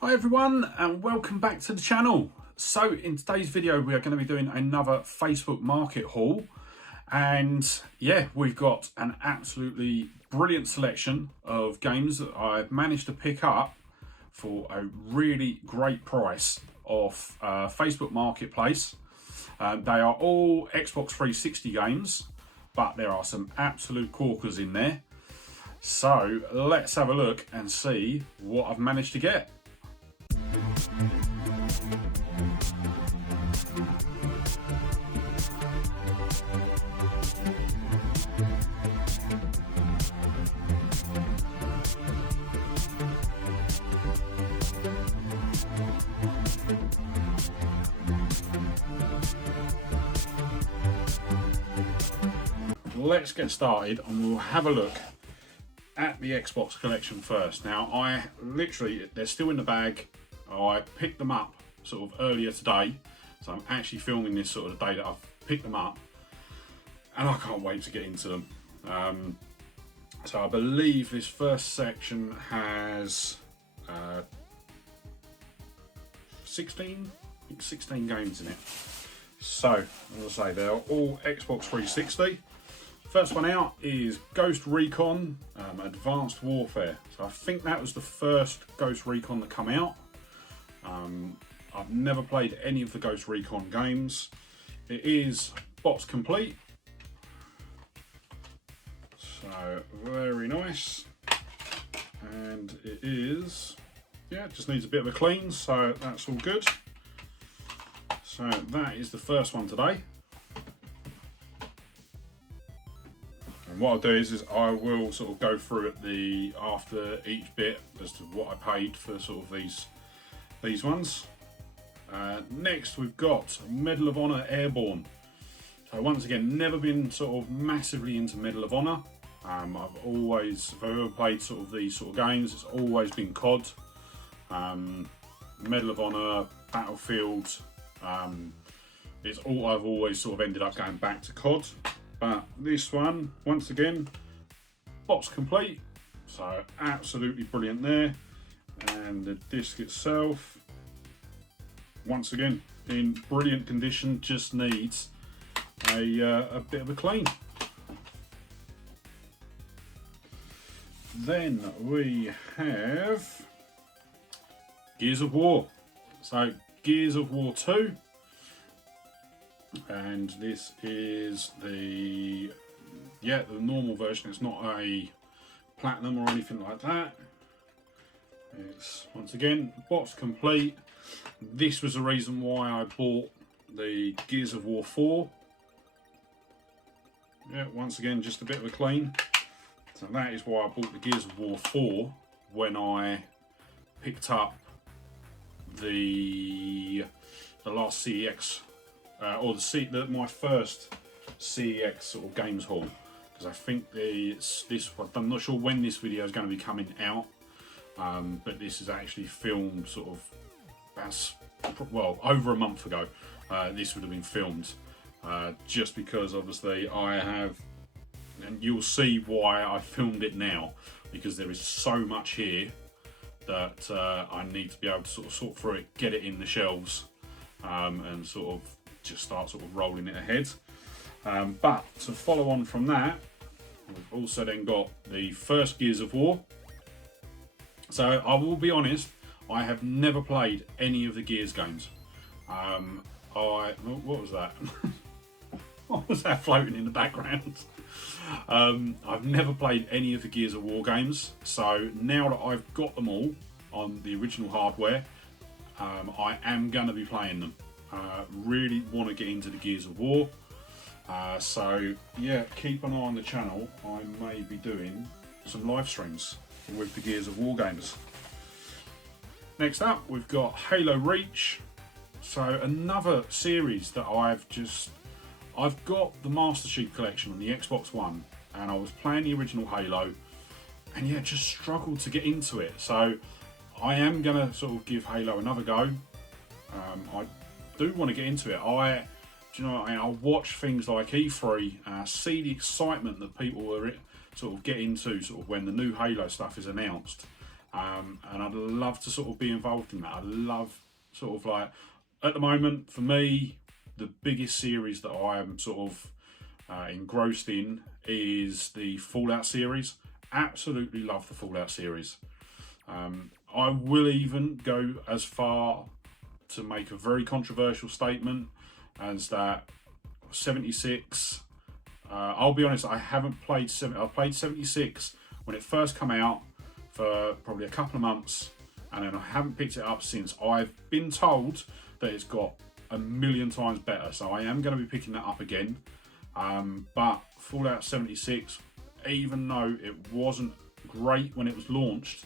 Hi everyone and welcome back to the channel. So in today's video we are going to be doing another Facebook market haul, and yeah, we've got an absolutely brilliant selection of games that I've managed to pick up for a really great price off Facebook Marketplace. They are all Xbox 360 games, but there are some absolute corkers in there. So let's have a look and see what I've managed to get. Let's get started and we'll have a look at the Xbox collection first. Now, they're still in the bag. I picked them up sort of earlier today, so I'm actually filming this sort of the day that I've picked them up, and I can't wait to get into them. So I believe this first section has 16 games in it. So, as I say, they're all Xbox 360. First one out is Ghost Recon Advanced Warfare. So I think that was the first Ghost Recon that come out. I've never played any of the Ghost Recon games. It is box complete. So very nice. And it is, yeah, it just needs a bit of a clean, so that's all good. So that is the first one today. And what I'll do is I will sort of go through it after each bit as to what I paid for sort of these ones. Next we've got Medal of Honor Airborne. So once again, never been sort of massively into Medal of Honor. If I've ever played sort of these sort of games, it's always been COD. Medal of Honor, Battlefield. It's all I've always sort of ended up going back to COD. But this one, once again, box complete, so absolutely brilliant there. And the disc itself, once again, in brilliant condition, just needs a bit of a clean. Then we have Gears of War. So Gears of War 2. And this is the normal version. It's not a platinum or anything like that. It's once again box complete. This was the reason why I bought the Gears of War 4. Yeah, once again, just a bit of a clean. So that is why I bought the Gears of War 4 when I picked up the last CEX. My first CEX sort of games haul, because I think I'm not sure when this video is going to be coming out, but this is actually filmed sort of over a month ago. This would have been filmed, just because obviously I have, and you'll see why I filmed it now, because there is so much here that I need to be able to sort of sort through it, get it in the shelves, and sort of just start sort of rolling it ahead. But to follow on from that, we've also then got the first Gears of War. So I will be honest, I have never played any of the Gears games. What was that? What was that floating in the background? I've never played any of the Gears of War games, so now that I've got them all on the original hardware, I am going to be playing them. Really want to get into the Gears of War, so yeah, keep an eye on the channel. I may be doing some live streams with the Gears of War games. Next up, we've got Halo Reach. So another series that I've got the Master Chief Collection on the Xbox One, and I was playing the original Halo, and yeah, just struggled to get into it. So I am gonna sort of give Halo another go. I do want to get into it. I watch things like E3, see the excitement that people are sort of get into sort of when the new Halo stuff is announced, and I'd love to sort of be involved in that. I love sort of like, at the moment, for me, the biggest series that I am sort of engrossed in is the Fallout series. Absolutely love the Fallout series. I will even go as far to make a very controversial statement as that 76. I'll be honest, I haven't played I played 76 when it first came out for probably a couple of months, and then I haven't picked it up since. I've been told that it's got a million times better, so I am going to be picking that up again. But Fallout 76, even though it wasn't great when it was launched,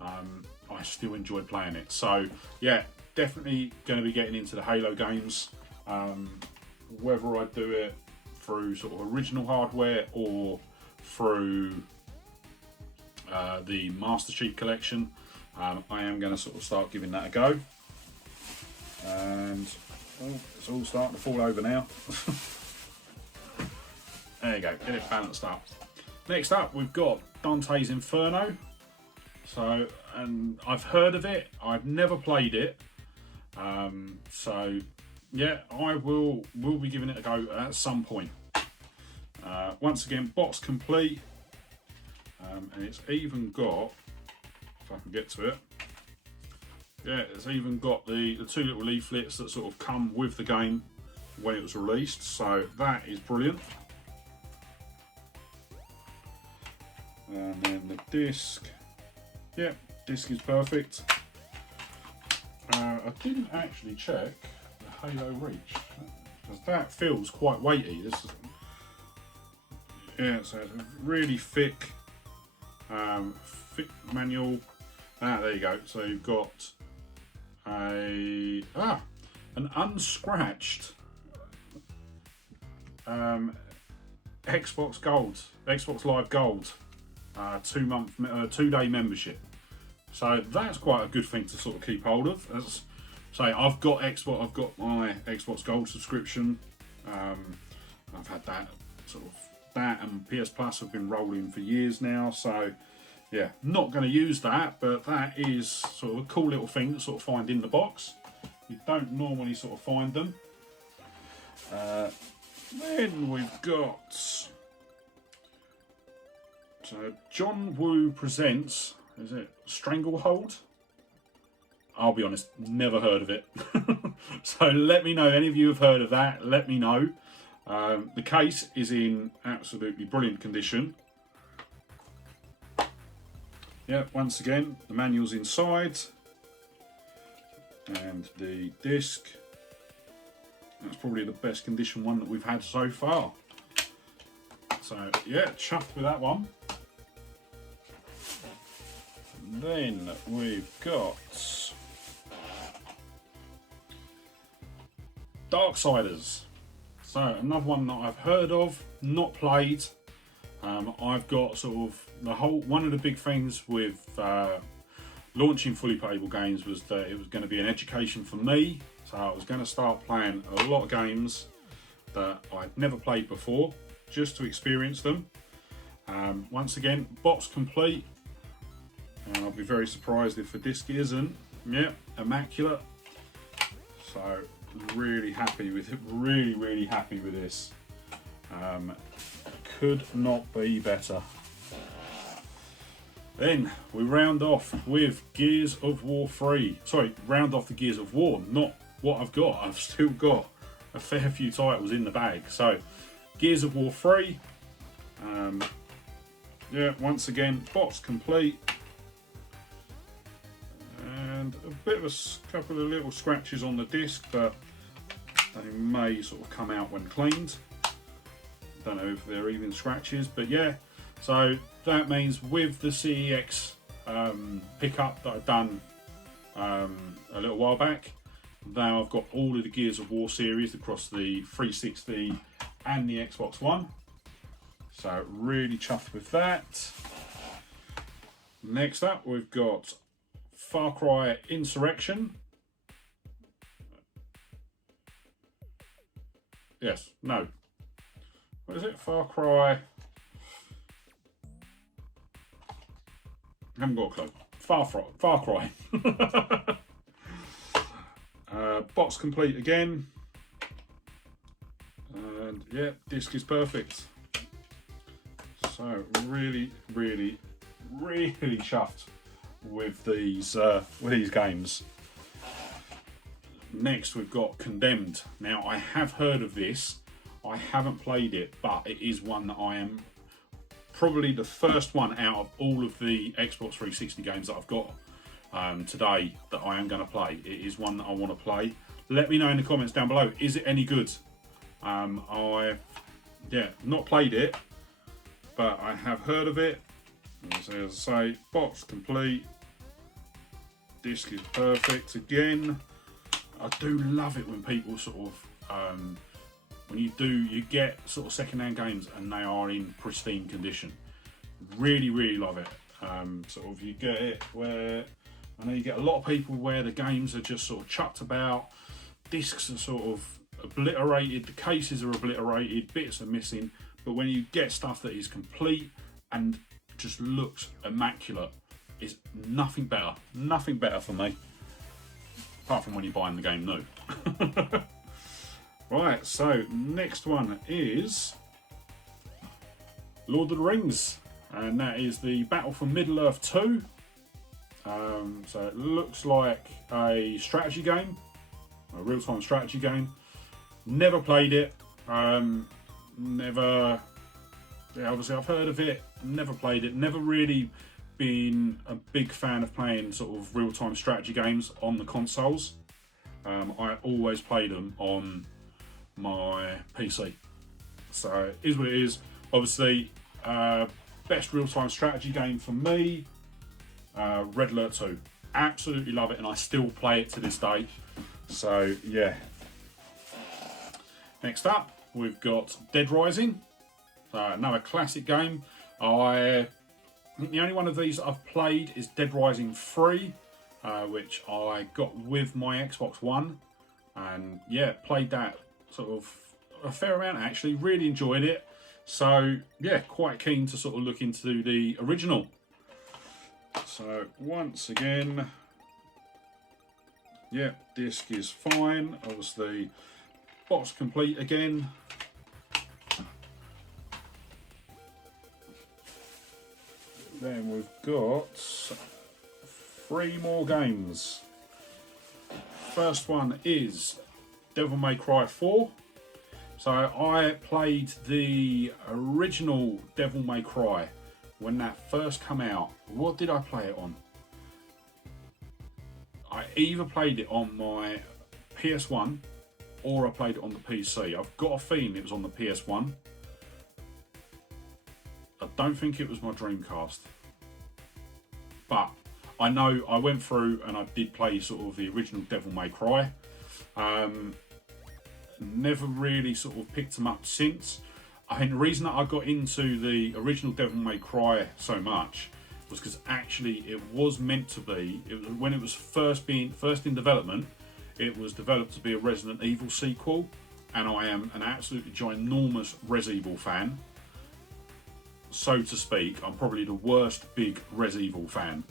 I still enjoyed playing it. So yeah, definitely going to be getting into the Halo games. Whether I do it through sort of original hardware or through the Master Chief Collection, I am going to sort of start giving that a go. And it's all starting to fall over now. There you go, get it balanced up. Next up, we've got Dante's Inferno. So, and I've heard of it, I've never played it. So yeah, I will be giving it a go at some point. Once again, box complete, and it's even got, if I can get to it, yeah, it's even got the two little leaflets that sort of come with the game when it was released, so that is brilliant. And then the disc, yeah, disc is perfect. I didn't actually check the Halo Reach, because that feels quite weighty. This is, yeah, so it's a really thick manual. There you go. So you've got an unscratched Xbox Gold, Xbox Live Gold, 2-day membership. So that's quite a good thing to sort of keep hold of. As say, I've got my Xbox Gold subscription. I've had that and PS Plus have been rolling for years now. So yeah, not going to use that, but that is sort of a cool little thing to sort of find in the box. You don't normally sort of find them. Then we've got, so John Woo presents, is it Stranglehold? I'll be honest, never heard of it. So let me know, any of you have heard of that, let me know. The case is in absolutely brilliant condition. Yeah, once again, the manual's inside. And the disc, that's probably the best condition one that we've had so far. So yeah, chuffed with that one. And then we've got Darksiders. So another one that I've heard of, not played. I've got sort of one of the big things with launching fully playable games was that it was going to be an education for me. So I was going to start playing a lot of games that I'd never played before, just to experience them. Once again, box complete. And I'll be very surprised if the disc isn't. Yeah, immaculate. So really happy with it, really happy with this. Could not be better. Then we round off with Gears of War 3. Sorry, round off the Gears of War, not what I've got. I've still got a fair few titles in the bag. So Gears of War 3. Yeah, once again, box complete. And a bit of a couple of little scratches on the disc, but they may sort of come out when cleaned. Don't know if they're even scratches, but yeah. So that means with the CEX pickup that I've done a little while back, now I've got all of the Gears of War series across the 360 and the Xbox One. So really chuffed with that. Next up, we've got Far Cry Insurrection. Yes, no. What is it? Far Cry. I haven't got a clue. Far Cry. Box complete again. And yeah, disc is perfect. So really chuffed with these games. Next we've got Condemned. Now I have heard of this, I haven't played it, but it is one that I am probably the first one out of all of the Xbox 360 games that I've got today that I am going to play. It is one that I want to play. Let me know in the comments down below, is it any good? I've not played it, but I have heard of it. So as I say, box complete, disc is perfect again. I do love it when people sort of when you get sort of second-hand games and they are in pristine condition. Really love it. Sort of you get it where I know you get a lot of people where the games are just sort of chucked about, discs are sort of obliterated, the cases are obliterated, bits are missing, but when you get stuff that is complete and just looks immaculate, it's nothing better for me, apart from when you're buying the game new. Right, so next one is Lord of the Rings, and that is the Battle for Middle-earth 2. So it looks like a strategy game, a real-time strategy game. Never played it. Obviously I've heard of it, never played it, never really been a big fan of playing sort of real-time strategy games on the consoles. I always played them on my PC. So it is what it is. Obviously, best real-time strategy game for me, Red Alert 2. Absolutely love it, and I still play it to this day. So yeah. Next up, we've got Dead Rising. Another classic game. I think the only one of these I've played is Dead Rising 3, which I got with my Xbox One. And yeah, played that sort of a fair amount actually, really enjoyed it. So yeah, quite keen to sort of look into the original. So once again, yeah, disc is fine. Obviously, box complete again. Then we've got 3 more games. First one is Devil May Cry 4. So I played the original Devil May Cry when that first came out. What did I play it on? I either played it on my PS1 or I played it on the PC. I've got a feeling it was on the PS1. I don't think it was my Dreamcast. But I know I went through and I did play sort of the original Devil May Cry. Never really sort of picked them up since. I think the reason that I got into the original Devil May Cry so much was because actually it was meant to be, when it was first in development, it was developed to be a Resident Evil sequel, and I am an absolutely ginormous Res Evil fan. So to speak, I'm probably the worst big Res Evil fan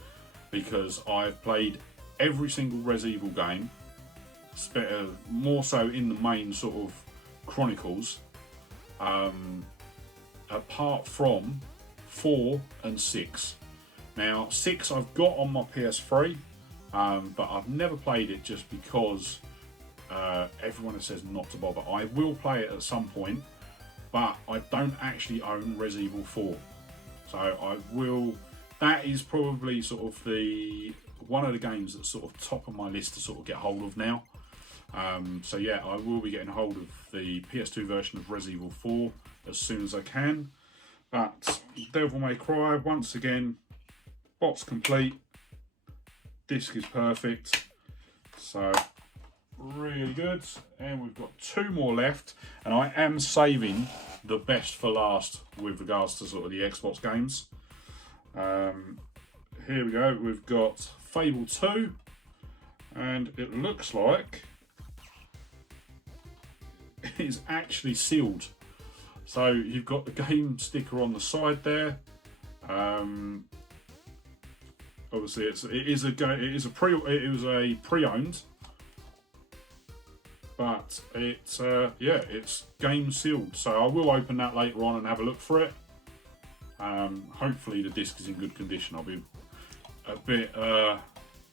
because I've played every single Res Evil game, more so in the main sort of Chronicles, apart from 4 and 6. Now 6 I've got on my PS3, but I've never played it just because everyone says not to bother. I will play it at some point, but I don't actually own Res Evil 4. So I will, that is probably sort of one of the games that's sort of top of my list to sort of get hold of now. So yeah, I will be getting hold of the PS2 version of Res Evil 4 as soon as I can. But Devil May Cry, once again, box complete, disc is perfect, so really good. And we've got 2 more left, and I am saving the best for last with regards to sort of the Xbox games. Here we go, we've got Fable 2, and it looks like it's actually sealed. So you've got the game sticker on the side there, obviously it was a pre-owned, but it's it's game sealed. So I will open that later on and have a look for it. Hopefully the disc is in good condition. I'll be a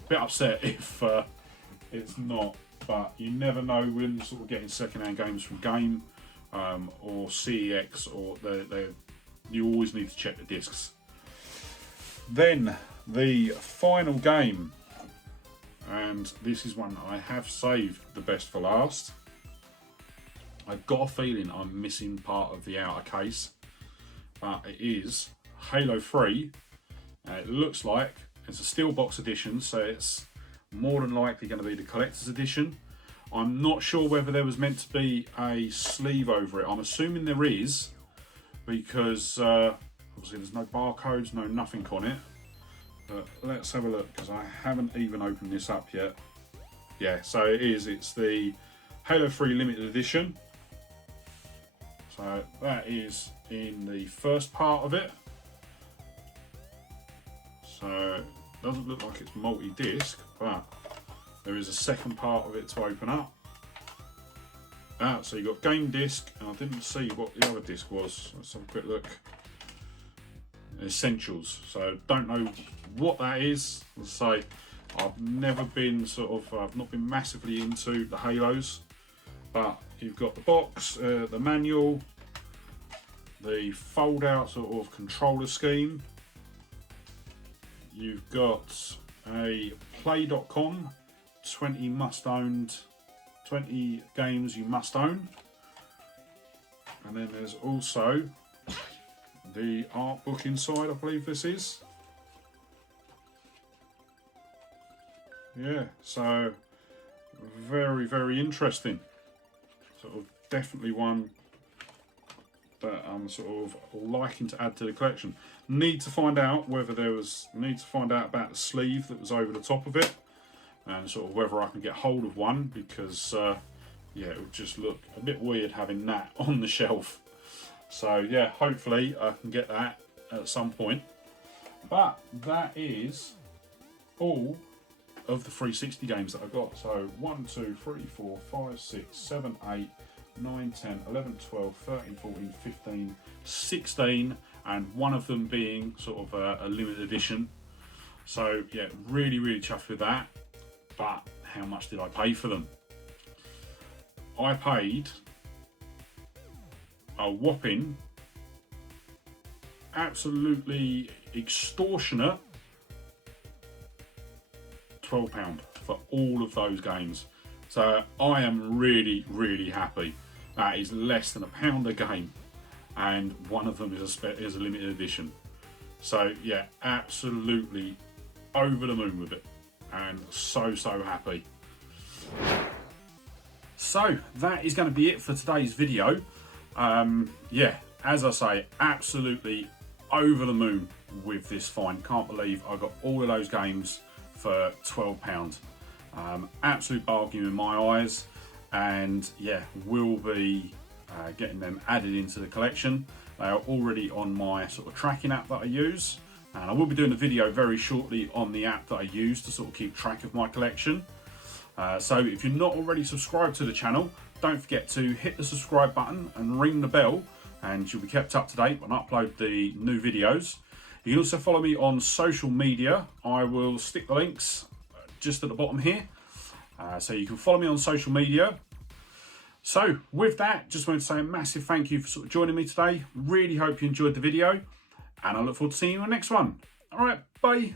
bit upset if it's not, but you never know when sort of getting second-hand games from Game or CEX, or you always need to check the discs. Then the final game, and this is one I have saved the best for last. I've got a feeling I'm missing part of the outer case, but it is Halo 3. It looks like it's a steel box edition, so it's more than likely going to be the collector's edition. I'm not sure whether there was meant to be a sleeve over it. I'm assuming there is, because obviously there's no barcodes, no nothing on it. But let's have a look, because I haven't even opened this up yet. Yeah, so it is. It's the Halo 3 limited edition. So that is in the first part of it. So it doesn't look like it's multi-disc, but there is a second part of it to open up. So you've got game disc, and I didn't see what the other disc was. Let's have a quick look. Essentials. So don't know what that is. As I say, I've never been I've not been massively into the Halos, but you've got the box, the manual, the fold-out sort of controller scheme. You've got a play.com 20 games you must own, and then there's also the art book inside, I believe this is. Yeah, so very, very interesting. Sort of definitely one that I'm sort of liking to add to the collection. Need to find out whether need to find out about the sleeve that was over the top of it, and sort of whether I can get hold of one, because yeah, it would just look a bit weird having that on the shelf. So yeah, hopefully I can get that at some point. But that is all of the 360 games that I've got. So 1, 2, 3, 4, 5, 6, 7, 8, 9, 10, 11, 12, 13, 14, 15, 16, and one of them being sort of a limited edition. So yeah, really, really chuffed with that. But how much did I pay for them? I paid a whopping, absolutely extortionate £12 for all of those games. So I am really, really happy. That is less than £1 a game, and one of them is a limited edition. So yeah, absolutely over the moon with it, and so happy. So that is going to be it for today's video. Yeah, as I say, absolutely over the moon with this find. Can't believe I got all of those games for £12. Absolute bargain in my eyes, and yeah, will be getting them added into the collection. They are already on my sort of tracking app that I use, and I will be doing a video very shortly on the app that I use to sort of keep track of my collection. So if you're not already subscribed to the channel, don't forget to hit the subscribe button and ring the bell, and you'll be kept up to date when I upload the new videos. You can also follow me on social media. I will stick the links just at the bottom here, so you can follow me on social media. So with that, just wanted to say a massive thank you for sort of joining me today. Really hope you enjoyed the video, and I look forward to seeing you on the next one. All right, bye.